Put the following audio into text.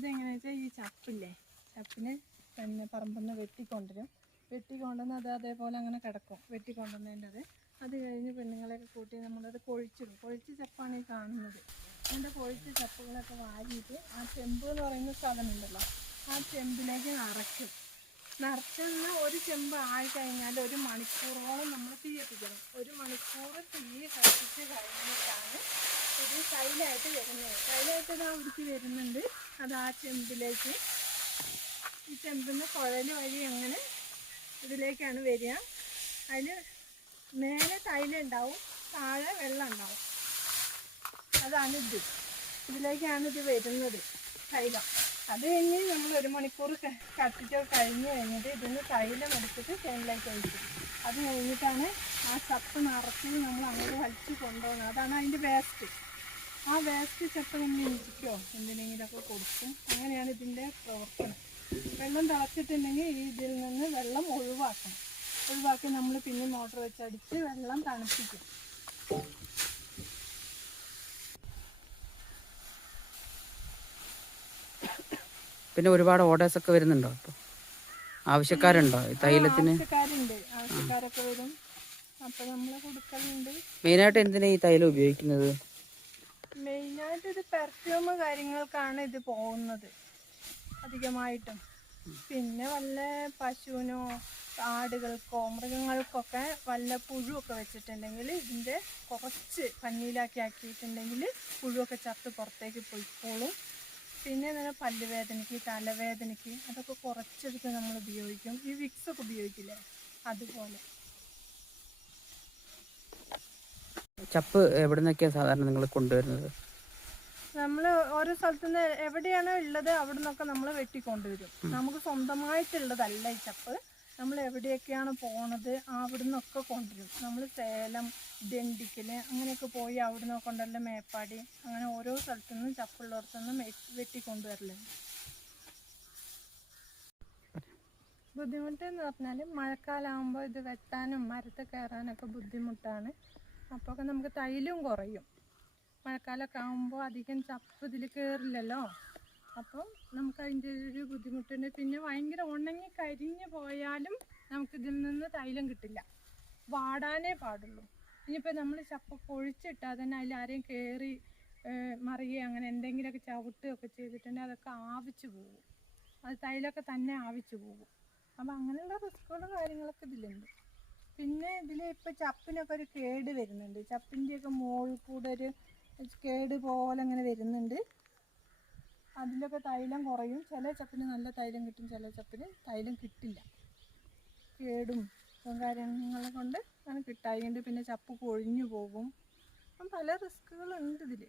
ഇതെങ്ങനെയാ വെച്ചാൽ ഈ ചപ്പില്ലേ? ചപ്പിന് പിന്നെ പറമ്പെന്ന് വെട്ടിക്കൊണ്ടുവരും. വെട്ടിക്കൊണ്ടുവന്ന് അത് അതേപോലെ അങ്ങനെ കിടക്കും. വെട്ടിക്കൊണ്ടുവന്നതിന്റെ അത്. അത് കഴിഞ്ഞ് പെണ്ണുങ്ങളെയൊക്കെ കൂട്ടി നമ്മളത് കൊഴിച്ചിടും. കൊഴിച്ച് ചപ്പാണ് ഈ കാണുന്നത്. അതിന്റെ കൊഴിച്ച് ചപ്പുകളൊക്കെ വാരിയിട്ട് ആ ചെമ്പ് എന്ന് പറയുന്ന സാധനം ഉണ്ടല്ലോ ആ ചെമ്പിലേക്ക് നിറയ്ക്കും. നിറച്ചെന്ന് ഒരു ചെമ്പ് ആയിക്കഴിഞ്ഞാൽ ഒരു മണിക്കൂറോളം നമ്മൾ തീ ഒരു മണിക്കൂർ തീ കത്തിച്ച് കഴിഞ്ഞിട്ടാണ് ഇത് കയ്യിലായിട്ട് വരുന്നത്. കയ്യിലായിട്ട് ഇത് അവിടേക്ക് വരുന്നുണ്ട്. അത് ആ ചെമ്പിലേക്ക്. ഈ ചെമ്പിന്ന് കുഴൽ വഴി അങ്ങനെ ഇതിലേക്കാണ് വരിക. അതിന് മേലെ തൈലുണ്ടാവും താഴെ വെള്ളം ഉണ്ടാവും. അതാണ് ഇത്. ഇതിലേക്കാണ് ഇത് വരുന്നത് തൈലം അത് കഴിഞ്ഞ് നമ്മൾ ഒരു മണിക്കൂർ കത്തിച്ച് കഴിഞ്ഞ് കഴിഞ്ഞിട്ട് ഇതിന് തൈലം എടുത്തിട്ട് തേനിലേക്ക് ഒഴിക്കും. അത് കഴിഞ്ഞിട്ടാണ് ആ ചപ്പ് നിറച്ച് നമ്മൾ അങ്ങോട്ട് വലിച്ച് കൊണ്ടുപോകുന്നത്. അതാണ് അതിന്റെ വേസ്റ്റ്. ആ വേസ്റ്റ് ചപ്പ് നമ്മൾ ഇഞ്ചിക്കോ എന്തിനെങ്കിലുമൊക്കെ കൊടുക്കും അങ്ങനെയാണ് ഇതിന്റെ പ്രവർത്തനം. വെള്ളം തിളച്ചിട്ടുണ്ടെങ്കിൽ ഈ ഇതിൽ നിന്ന് വെള്ളം ഒഴിവാക്കണം. ഒഴിവാക്കി നമ്മൾ പിന്നെ മോട്ടർ വെച്ചടിച്ച് വെള്ളം തണുപ്പിക്കും. പിന്നെ ഒരുപാട് ഓർഡേഴ്സ് ഒക്കെ വരുന്നുണ്ടോ ഇപ്പോൾ ആവശ്യക്കാരുണ്ടോ ഈ തൈലത്തിന്? മെയിനായിട്ട് എന്തിനാ ഈ തൈലം ഉപയോഗിക്കുന്നത്? മെയിനായിട്ട് ഇത് പെർഫ്യൂം കാര്യങ്ങൾക്കാണ് ഇത് പോകുന്നത്. അധികമായിട്ടും. പിന്നെ വല്ല പശുവിനോ ആടുകൾക്കോ മൃഗങ്ങൾക്കൊക്കെ വല്ല പുഴുവൊക്കെ വെച്ചിട്ടുണ്ടെങ്കിൽ ഇതിന്റെ കുറച്ച് പഞ്ഞിയിലാക്കി ആക്കിയിട്ടുണ്ടെങ്കിൽ പുഴുവൊക്കെ ചത്ത് പുറത്തേക്ക് പോയിക്കോളും. പിന്നെ ഇങ്ങനെ പല്ലുവേദനയ്ക്ക് തലവേദനയ്ക്ക് അതൊക്കെ കുറച്ചെടുത്ത് നമ്മൾ ഉപയോഗിക്കും. ഈ വിക്സൊക്കെ ഉപയോഗിക്കില്ലേ? അതുപോലെ. ചപ്പ് എവിടെ നിന്നൊക്കെയാണ് സാധാരണ നിങ്ങൾ കൊണ്ടുവരുന്നത്? നമ്മൾ ഓരോ സ്ഥലത്തു നിന്ന് എവിടെയാണോ ഉള്ളത് അവിടെ നിന്നൊക്കെ നമ്മൾ വെട്ടിക്കൊണ്ടുവരും നമുക്ക് സ്വന്തമായിട്ടുള്ളതല്ല ഈ ചപ്പ്. നമ്മൾ എവിടെയൊക്കെയാണ് പോണത് അവിടെ നിന്നൊക്കെ കൊണ്ടുവരും. നമ്മൾ സേലം ദണ്ടിക്കൽ അങ്ങനെയൊക്കെ പോയി അവിടെ നിന്ന് കൊണ്ടല്ല മേപ്പാടി അങ്ങനെ ഓരോ സ്ഥലത്തു നിന്നും ചപ്പുള്ളിടത്തു നിന്നും വെട്ടിക്കൊണ്ടുവരലുണ്ട് ബുദ്ധിമുട്ട് എന്ന് പറഞ്ഞാൽ മഴക്കാലമാകുമ്പോൾ ഇത് വെട്ടാനും മരത്ത് കയറാനൊക്കെ ബുദ്ധിമുട്ടാണ്. അപ്പോൾ ഒക്കെ നമുക്ക് തൈലും കുറയും. മഴക്കാലമൊക്കെ ആകുമ്പോൾ അധികം ചപ്പ് ഇതിൽ കയറില്ലല്ലോ അപ്പം നമുക്ക് അതിന്റെ ഒരു ബുദ്ധിമുട്ടുണ്ട്. പിന്നെ ഭയങ്കര ഉണങ്ങി കരിഞ്ഞു പോയാലും നമുക്ക് ഇതിൽ നിന്ന് തൈലം കിട്ടില്ല. വാടാനേ പാടുള്ളൂ. ഇനിയിപ്പോൾ നമ്മൾ ചപ്പ് പൊഴിച്ചിട്ടാൽ തന്നെ അതിൽ ആരെയും കയറി മറിയുക അങ്ങനെ എന്തെങ്കിലുമൊക്കെ ചവിട്ടുകയൊക്കെ ചെയ്തിട്ടുണ്ടെങ്കിൽ അതൊക്കെ ആവിച്ചു പോകും. അത് തൈലൊക്കെ തന്നെ ആവിച്ചു പോകും. അപ്പം അങ്ങനെയുള്ള റിസ്ക്കുകളും കാര്യങ്ങളൊക്കെ ഇതിലുണ്ട്. പിന്നെ ഇതിൽ ഇപ്പോൾ ചപ്പിനൊക്കെ ഒരു കേട് വരുന്നുണ്ട്. ചപ്പിന്റെയൊക്കെ മുകളിൽ കൂടെ ഒരു കേട് പോലെ അങ്ങനെ വരുന്നുണ്ട്. അതിലൊക്കെ തൈലം കുറയും. ചില ചപ്പിന് നല്ല തൈലം കിട്ടും ചില ചപ്പിന് തൈലം കിട്ടില്ല. കേടും കാര്യങ്ങൾ കൊണ്ട് അങ്ങനെ കിട്ടായതുകൊണ്ട് പിന്നെ ചപ്പ് കൊഴിഞ്ഞു പോകും. അപ്പം പല റിസ്ക്കുകളുണ്ട് ഇതിൽ